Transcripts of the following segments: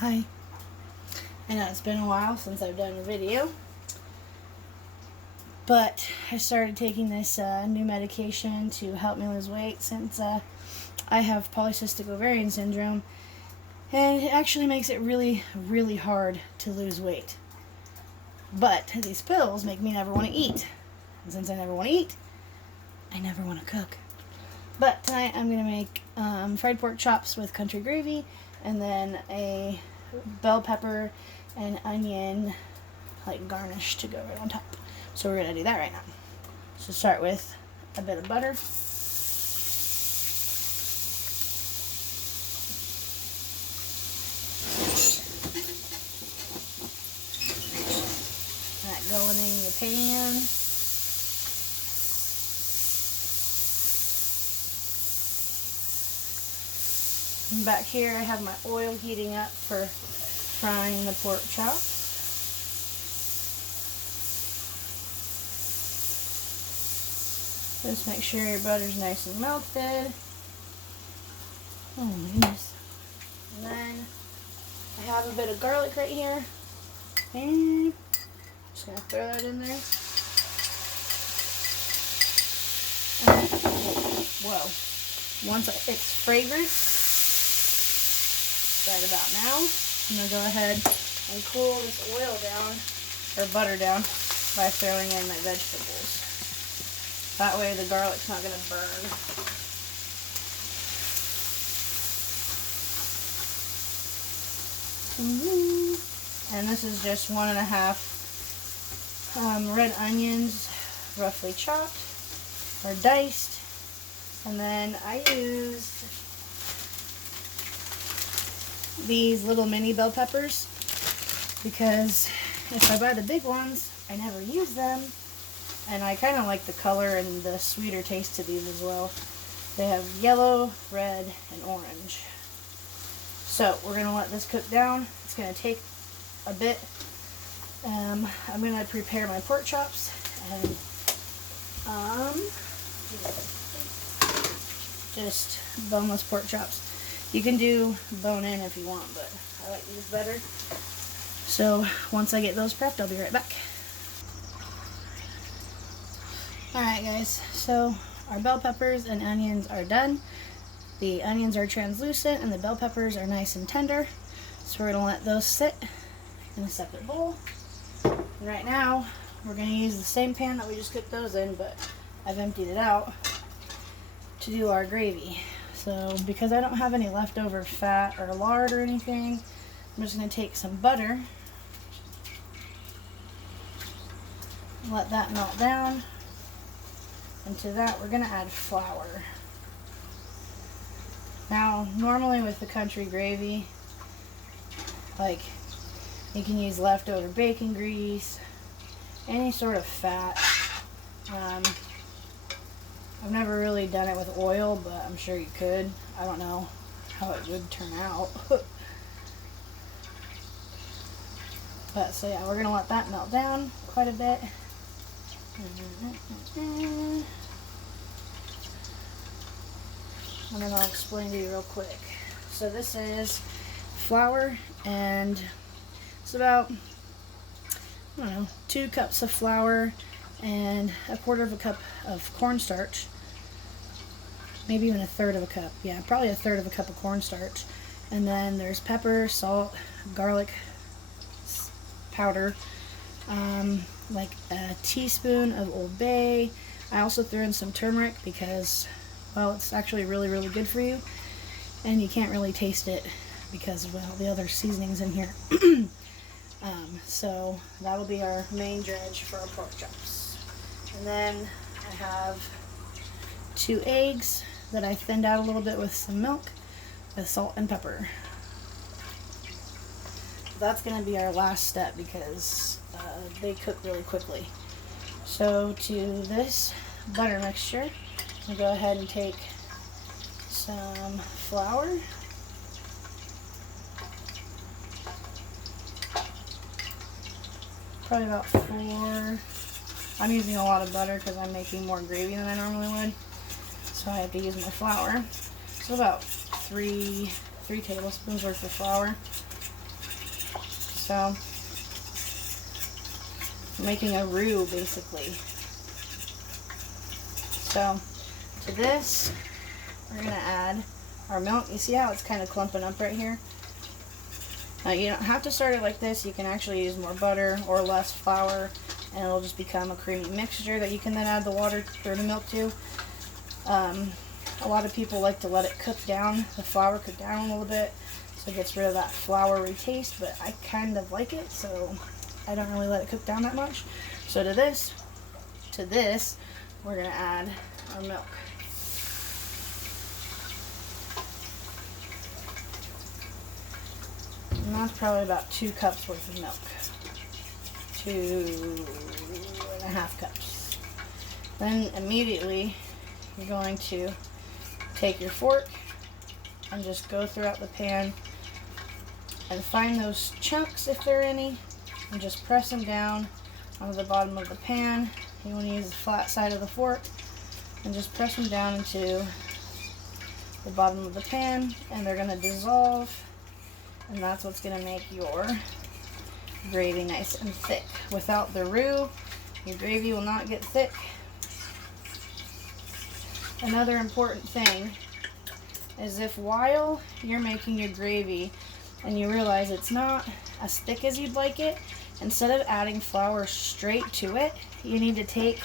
Hi. I know it's been a while since I've done a video, but I started taking this new medication to help me lose weight since I have polycystic ovarian syndrome, and it actually makes it really, really hard to lose weight. But these pills make me never want to eat, and since I never want to eat, I never want to cook. But tonight I'm going to make fried pork chops with country gravy, and then a bell pepper and onion like garnish to go right on top. So we're going to do that right now. So start with a bit of butter. That going in your pan. And back here I have my oil heating up for frying the pork chops. Just make sure your butter's nice and melted. Oh my goodness. And then I have a bit of garlic right here. And just gonna throw that in there. And, whoa. Once it's flavored, right about now, I'm going to go ahead and cool this oil down, or butter down, by throwing in my vegetables. That way the garlic's not going to burn. And this is just 1.5 red onions, roughly chopped, or diced. And then I used these little mini bell peppers because if I buy the big ones, I never use them, and I kind of like the color and the sweeter taste to these as well. They have yellow, red, and orange. So we're going to let this cook down. It's going to take a bit. I'm going to prepare my pork chops, and just boneless pork chops. You can do bone in if you want, but I like these better. So once I get those prepped, I'll be right back. Alright guys, so our bell peppers and onions are done. The onions are translucent and the bell peppers are nice and tender. So we're going to let those sit in a separate bowl. And right now, we're going to use the same pan that we just cooked those in, but I've emptied it out to do our gravy. So because I don't have any leftover fat or lard or anything, I'm just going to take some butter, let that melt down, and to that we're going to add flour. Now normally with the country gravy, like, you can use leftover bacon grease, any sort of fat. I've never really done it with oil, but I'm sure you could. I don't know how it would turn out. But so yeah, we're going to let that melt down quite a bit. And then I'll explain to you real quick. So this is flour, and it's about, I don't know, 2 cups of flour and 1/4 cup of cornstarch. Maybe even 1/3 of a cup. Yeah, probably 1/3 of a cup of cornstarch. And then there's pepper, salt, garlic powder, like a teaspoon of Old Bay. I also threw in some turmeric because, well, it's actually really, really good for you. And you can't really taste it because, well, the other seasonings in here. So that'll be our main dredge for our pork chops. And then I have 2 eggs that I thinned out a little bit with some milk with salt and pepper. That's going to be our last step because they cook really quickly. So to this butter mixture, I'll go ahead and take some flour, probably about 4. I'm using a lot of butter because I'm making more gravy than I normally would, so I have to use my flour. So about 3 tablespoons worth of flour. So, making a roux basically. So, to this, we're going to add our milk. You see how it's kind of clumping up right here? Now, you don't have to start it like this. You can actually use more butter or less flour, and it'll just become a creamy mixture that you can then add the water or the milk to. A lot of people like to let it cook down, the flour cook down a little bit, so it gets rid of that floury taste, but I kind of like it, so I don't really let it cook down that much. So to this, we're going to add our milk. And that's probably about 2 cups worth of milk. 2.5 cups. Then immediately you're going to take your fork and just go throughout the pan and find those chunks if there are any and just press them down onto the bottom of the pan. You want to use the flat side of the fork and just press them down into the bottom of the pan, and they're going to dissolve, and that's what's going to make your gravy nice and thick. Without the roux, your gravy will not get thick. Another important thing is if while you're making your gravy and you realize it's not as thick as you'd like it, instead of adding flour straight to it, you need to take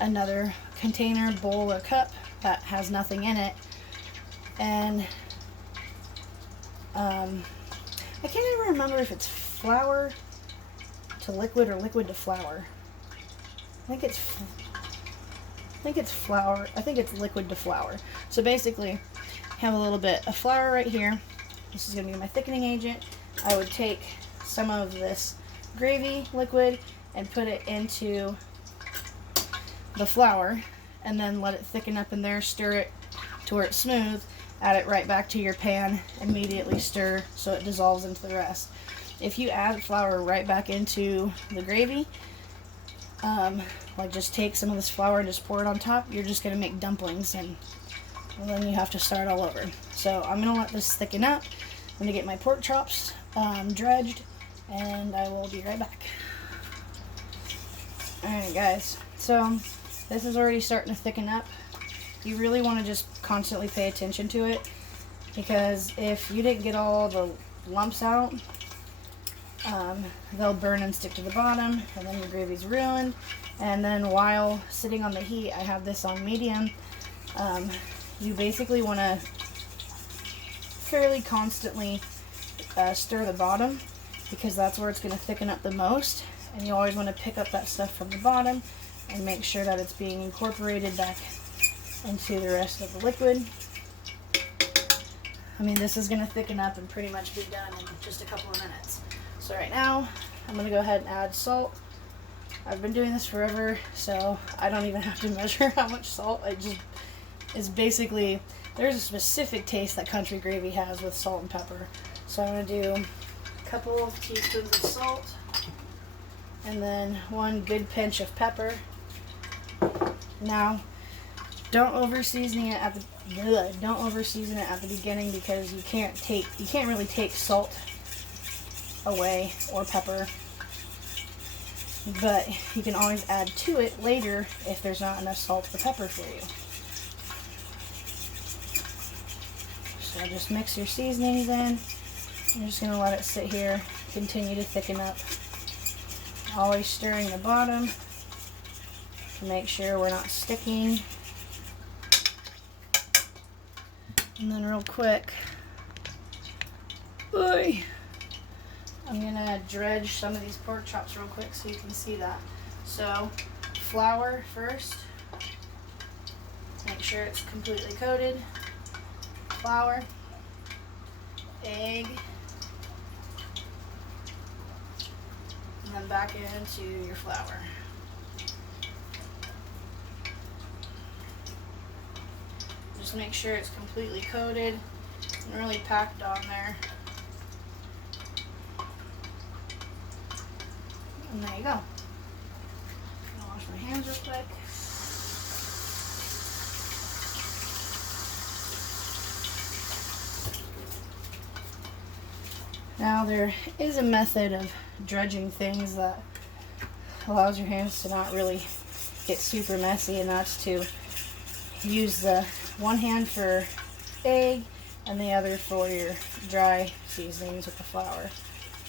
another container, bowl, or cup that has nothing in it, and I can't even remember if it's flour to liquid or liquid to flour. I think it's flour. I think it's liquid to flour. So basically, have a little bit of flour right here. This is going to be my thickening agent. I would take some of this gravy liquid and put it into the flour, and then let it thicken up in there, stir it to where it's smooth, add it right back to your pan, immediately stir so it dissolves into the rest. If you add flour right back into the gravy, like just take some of this flour and just pour it on top, you're just going to make dumplings, and then you have to start all over. So I'm going to let this thicken up. I'm going to get my pork chops dredged, and I will be right back. Alright guys, so this is already starting to thicken up. You really want to just constantly pay attention to it, because if you didn't get all the lumps out, they'll burn and stick to the bottom, and then your gravy's ruined. And then while sitting on the heat, I have this on medium, you basically want to fairly constantly stir the bottom, because that's where it's going to thicken up the most, and you always want to pick up that stuff from the bottom and make sure that it's being incorporated back into the rest of the liquid. I mean, this is going to thicken up and pretty much be done in just a couple of minutes. So right now, I'm going to go ahead and add salt. I've been doing this forever, so I don't even have to measure how much salt. It just is basically, there's a specific taste that country gravy has with salt and pepper. So I'm going to do a couple of teaspoons of salt, and then 1 good pinch of pepper. Now, don't over season it at the beginning, because you can't really take salt away or pepper, but you can always add to it later if there's not enough salt or pepper for you. So just mix your seasonings in. I'm just going to let it sit here, continue to thicken up, always stirring the bottom to make sure we're not sticking. And then real quick, I'm going to dredge some of these pork chops real quick so you can see that. So, flour first. Make sure it's completely coated. Flour. Egg. And then back into your flour. Just make sure it's completely coated and really packed on there. And there you go. I'm gonna wash my hands real quick. Now there is a method of dredging things that allows your hands to not really get super messy, and that's to use the one hand for egg and the other for your dry seasonings with the flour.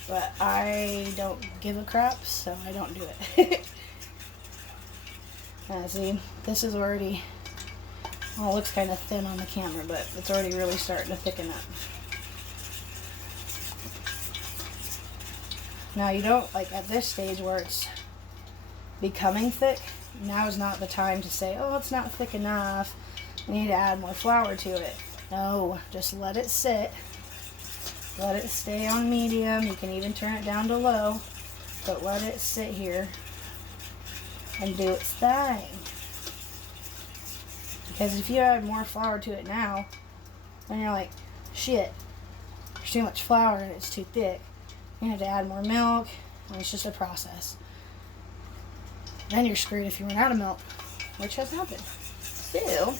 But I don't give a crap, so I don't do it. See, this is already, well, it looks kind of thin on the camera, but it's already really starting to thicken up. Now you don't, like at this stage where it's becoming thick, now is not the time to say, oh, it's not thick enough, I need to add more flour to it. No, just let it sit. Let it stay on medium. You can even turn it down to low, but let it sit here and do its thing. Because if you add more flour to it now, then you're like, shit, there's too much flour and it's too thick. You have to add more milk, and it's just a process. Then you're screwed if you run out of milk, which has happened. Still,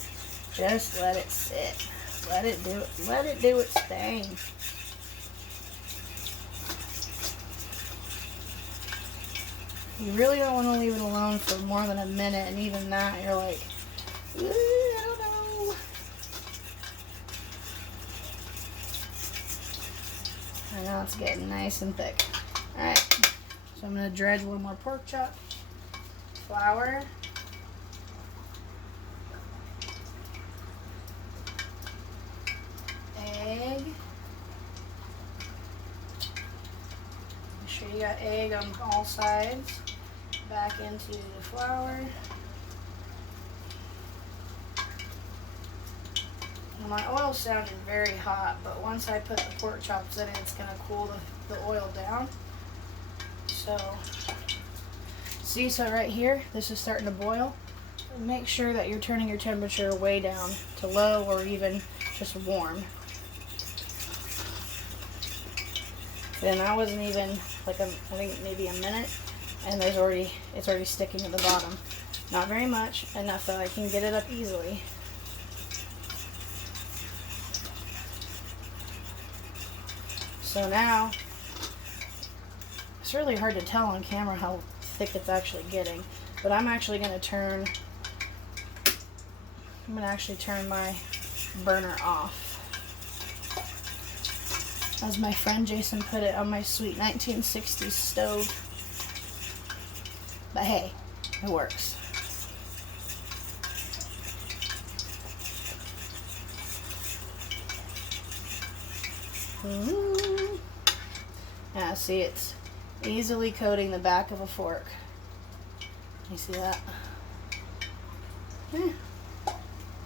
just let it sit. Let it do its thing. You really don't want to leave it alone for more than a minute, and even that, you're like, I don't know. I know it's getting nice and thick. Alright, so I'm going to dredge one more pork chop, flour, egg. Make sure you got egg on all sides. Back into the flour. My oil sounded very hot, but once I put the pork chops in it, it's going to cool the oil down. So, see, so right here, this is starting to boil. Make sure that you're turning your temperature way down to low or even just warm. And that wasn't even like I think maybe a minute, and it's already sticking to the bottom. Not very much, enough that I can get it up easily. So now, it's really hard to tell on camera how thick it's actually getting, but I'm actually going to turn my burner off. As my friend Jason put it, on my sweet 1960s stove. But hey, it works. Now see, it's easily coating the back of a fork. You see that?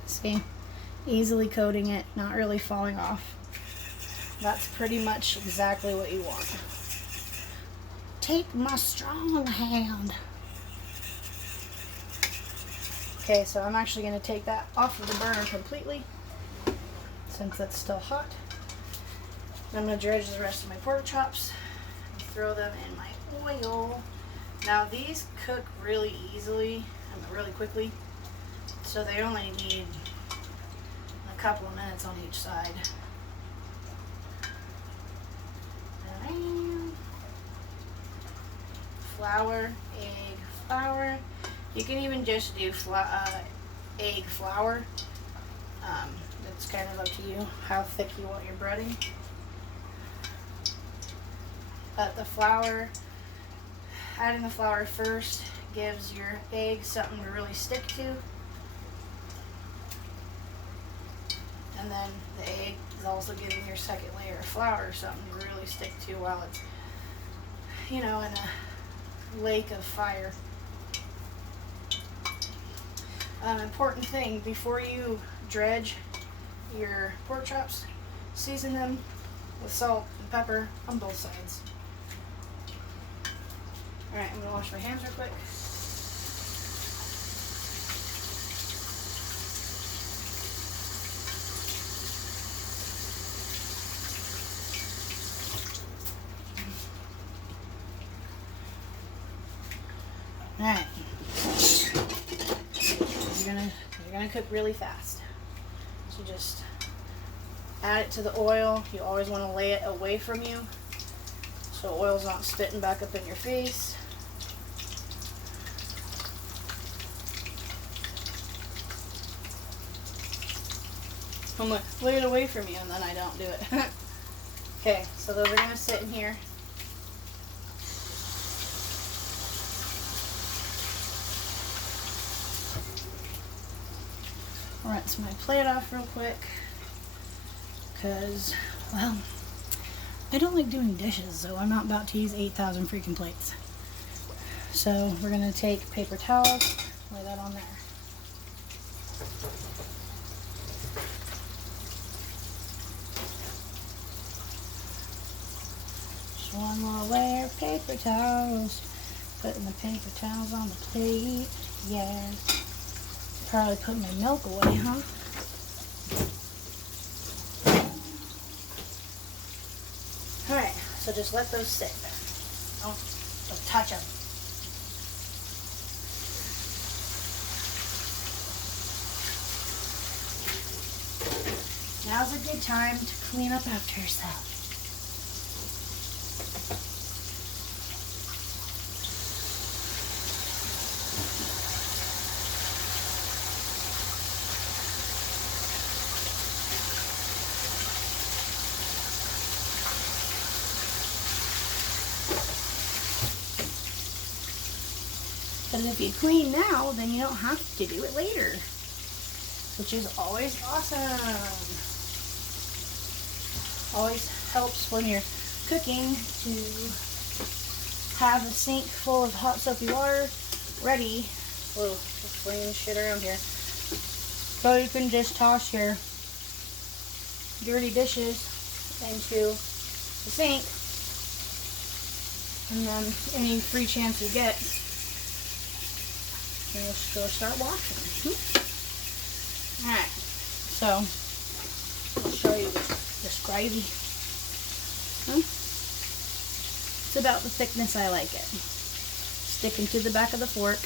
See? Easily coating it, not really falling off. That's pretty much exactly what you want. Take my strong hand. Okay, so I'm actually going to take that off of the burner completely, since it's still hot. I'm going to dredge the rest of my pork chops and throw them in my oil. Now these cook really easily and really quickly, so they only need a couple of minutes on each side. Flour, egg, flour. You can even just do egg flour. It's kind of up to you how thick you want your breading. But the flour, adding the flour first gives your egg something to really stick to. And then the egg is also giving your second layer of flour something to really stick to while it's, in a lake of fire. Important thing, before you dredge your pork chops, season them with salt and pepper on both sides. Alright, I'm going to wash my hands real quick. Alright. You're gonna cook really fast. So just add it to the oil. You always want to lay it away from you so oil's not spitting back up in your face. I'm like, lay it away from you, and then I don't do it. Okay, so those are gonna sit in here. I'll rinse my plate off real quick, because, well, I don't like doing dishes, so I'm not about to use 8,000 freaking plates. So we're gonna take paper towels, lay that on there. Just one more layer of paper towels. Putting the paper towels on the plate. Yeah. Probably put my milk away, huh? Alright, so just let those sit. Don't touch them. Now's a good time to clean up after yourself. Because if you clean now, then you don't have to do it later, which is always awesome. Always helps when you're cooking to have a sink full of hot soapy water ready. Whoa, just flinging shit around here. So you can just toss your dirty dishes into the sink, and then any free chance you get, you just go start washing. Alright, so I'll show you this gravy. It's about the thickness I like it. Sticking to the back of the fork,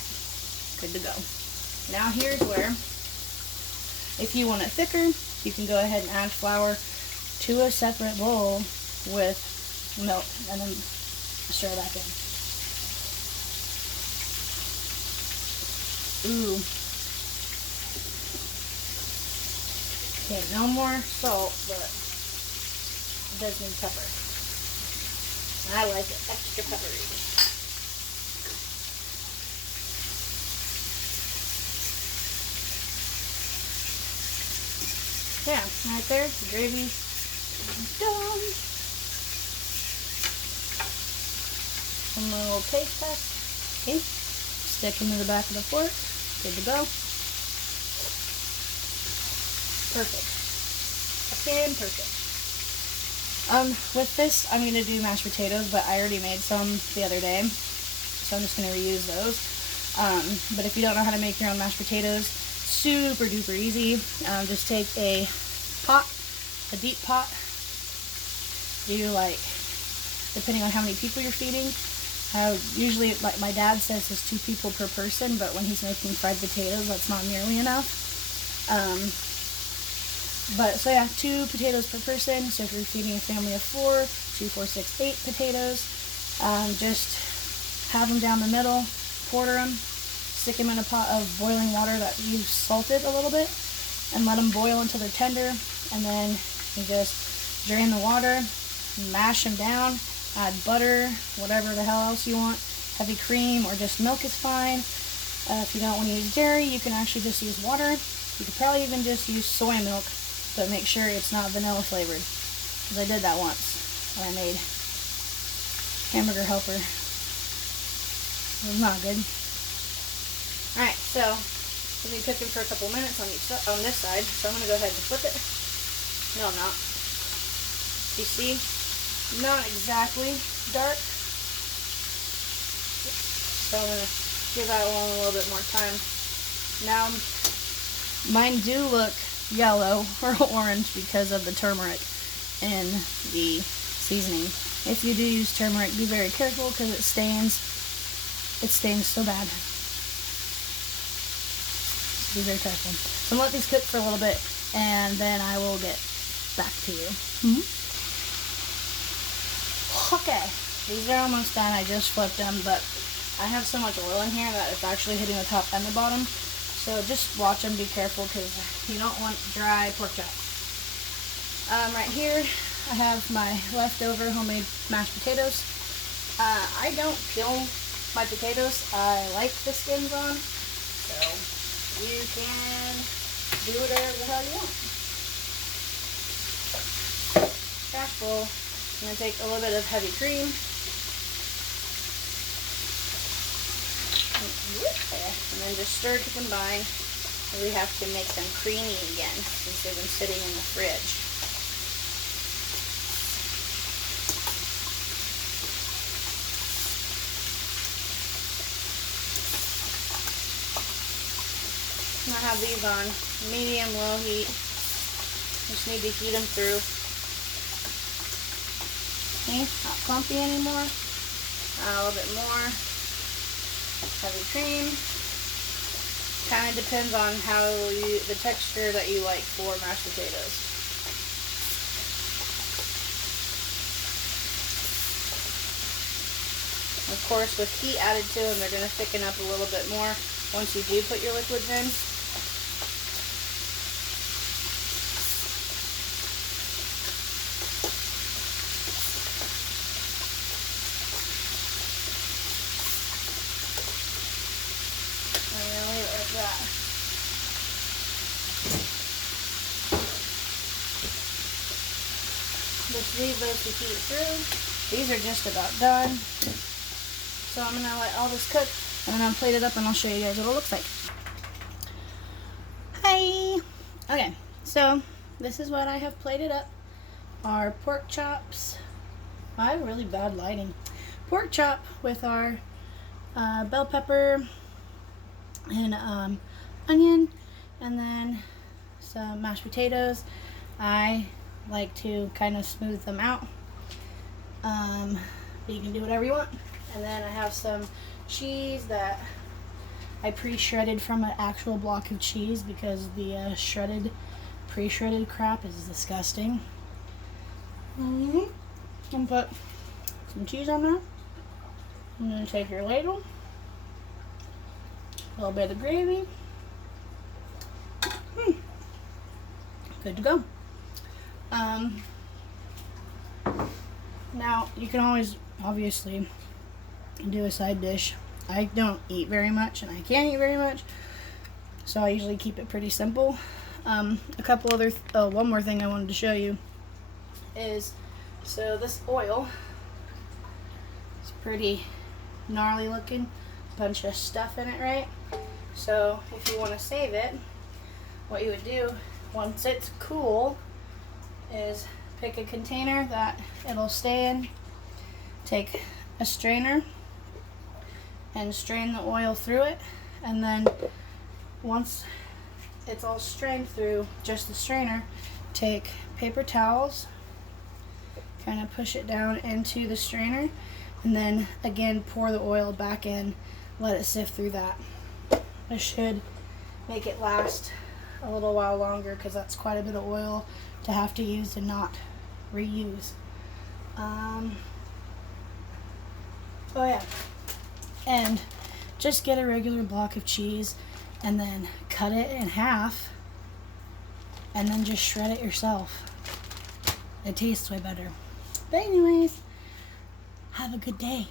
good to go. Now here's where, if you want it thicker, you can go ahead and add flour to a separate bowl with milk and then stir it back in. Ooh. Okay, no more salt, but it does need pepper. I like it extra peppery. Yeah, right there, the gravy's done. One little taste test. Okay, stick into the back of the fork. Good to go. Perfect. Again, perfect. With this, I'm going to do mashed potatoes, but I already made some the other day, so I'm just going to reuse those. But if you don't know how to make your own mashed potatoes, super duper easy. Just take a pot, a deep pot. Do like, depending on how many people you're feeding. Usually, like my dad says, it's 2 people per person, but when he's making fried potatoes, that's not nearly enough. So yeah, 2 potatoes per person. So if you're feeding a family of 4, 2, 4, 6, 8 potatoes, just have them down the middle, quarter them, stick them in a pot of boiling water that you've salted a little bit, and let them boil until they're tender. And then you just drain the water, mash them down, add butter, whatever the hell else you want. Heavy cream or just milk is fine. If you don't want to use dairy, you can actually just use water. You could probably even just use soy milk, but make sure it's not vanilla flavored, because I did that once when I made Hamburger Helper. It was not good. Alright, so we'll be cooking for a couple minutes on this side, so I'm going to go ahead and flip it. No, I'm not. You see? Not exactly dark. So I'm going to give that one a little bit more time. Now, mine do look yellow or orange because of the turmeric in the seasoning. If you do use turmeric, be very careful because it stains so bad. So be very careful. So I'm going to let these cook for a little bit, and then I will get back to you. Okay, These are almost done. I just flipped them, but I have so much oil in here that it's actually hitting the top and the bottom. So just watch them, be careful, because you don't want dry pork chop. Right here, I have my leftover homemade mashed potatoes. I don't peel my potatoes. I like the skins on, so you can do whatever the hell you want. Trash bowl. I'm going to take a little bit of heavy cream. And then just stir to combine. And we have to make them creamy again since they've been sitting in the fridge. And I have these on medium, low heat. Just need to heat them through. Okay, not clumpy anymore. A little bit more heavy cream. Kind of depends on the texture that you like for mashed potatoes. Of course, with heat added to them, they're going to thicken up a little bit more once you do put your liquids in. Just leave those to heat through. These are just about done. So I'm going to let all this cook, and then I'll plate it up and I'll show you guys what it looks like. Hi! Okay, so this is what I have plated up. Our pork chops. I have really bad lighting. Pork chop with our bell pepper and onion, and then some mashed potatoes. I like to kind of smooth them out. But you can do whatever you want. And then I have some cheese that I pre-shredded from an actual block of cheese because the pre-shredded crap is disgusting. And put some cheese on there. I'm going to take your ladle, a little bit of the gravy. Good to go. Now you can always obviously do a side dish. I don't eat very much and I can't eat very much, so I usually keep it pretty simple. One more thing I wanted to show you is, so this oil is pretty gnarly looking, bunch of stuff in it, right? So if you want to save it, what you would do once it's cool is pick a container that it'll stay in, take a strainer and strain the oil through it, and then once it's all strained through just the strainer, take paper towels, kind of push it down into the strainer, and then again pour the oil back in, let it sift through that. This should make it last a little while longer because that's quite a bit of oil to have to use and not reuse. Oh yeah, and just get a regular block of cheese and then cut it in half and then just shred it yourself. It tastes way better. But anyways, have a good day.